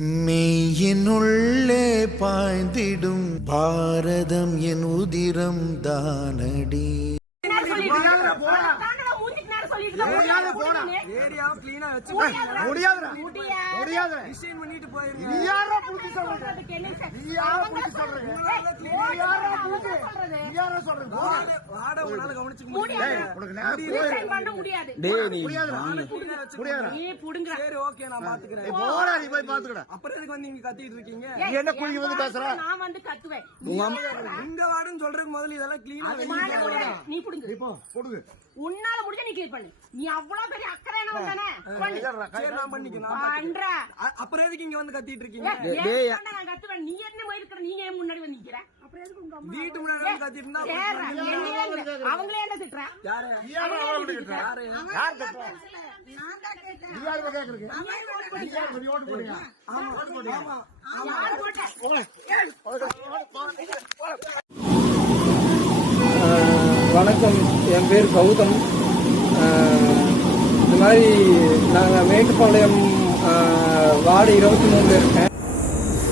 மெய்யினுள்ளே பாய்ந்திடும் பாரதம் என் உதிரம் தானடி ஏரியாவை முடியாது. நீ முடியாது நீ சரி, நான் பாத்துக்கிறேன். போடா நீ போய் பாத்துக்கடா அப்புறம் எதுக்கு வந்து இங்க கத்திட்டு இருக்கீங்க? நீ என்ன குளிக்க வந்து பேசுற நான் வந்து கத்துவேன் இந்த வார்டுன்னு சொல்றதுக்கு முதல்ல இதெல்லாம் முடியாது. நீ புடுங்கு இப்போ கொடுங்க உன்னால முடிஞ்ச நீ கிளியர் பண்ணு நீ அவ்வளவு பெரிய வந்தானே சரி, நான் பண்ணிக்கிறேன். பண்ற அப்புறம் எதுக்கு இங்க வந்து கத்திட்டு இருக்கீங்க நான் கத்துவேன் நீ என்ன போய் இருக்கிற நீ ஏன் முன்னாடி வந்து நிக்கிற அப்புறம் எதுக்கு உங்க அம்மா வீட்டு முன்னாடி வந்து கத்திட்டு இருந்தா அப்புறம் ஏறா, என்னையே இல்லை. அவங்களே என்ன திட்டுற? யாரு? நீ யாரா? அவளை கேக்குற யாரு? யார்? கேக்குற நீ யாரு போய் கேக்குறீங்க நீ யாரு? போய் ஓட்டு போடுங்க ஓட்டு போடுங்க யார்? போட்ட? வணக்கம். என் பேர் கௌதம். இந்த மாதிரி நாங்கள் மேட்டுப்பாளையம் வார்டு இருபத்தி மூணில் இருக்கேன்.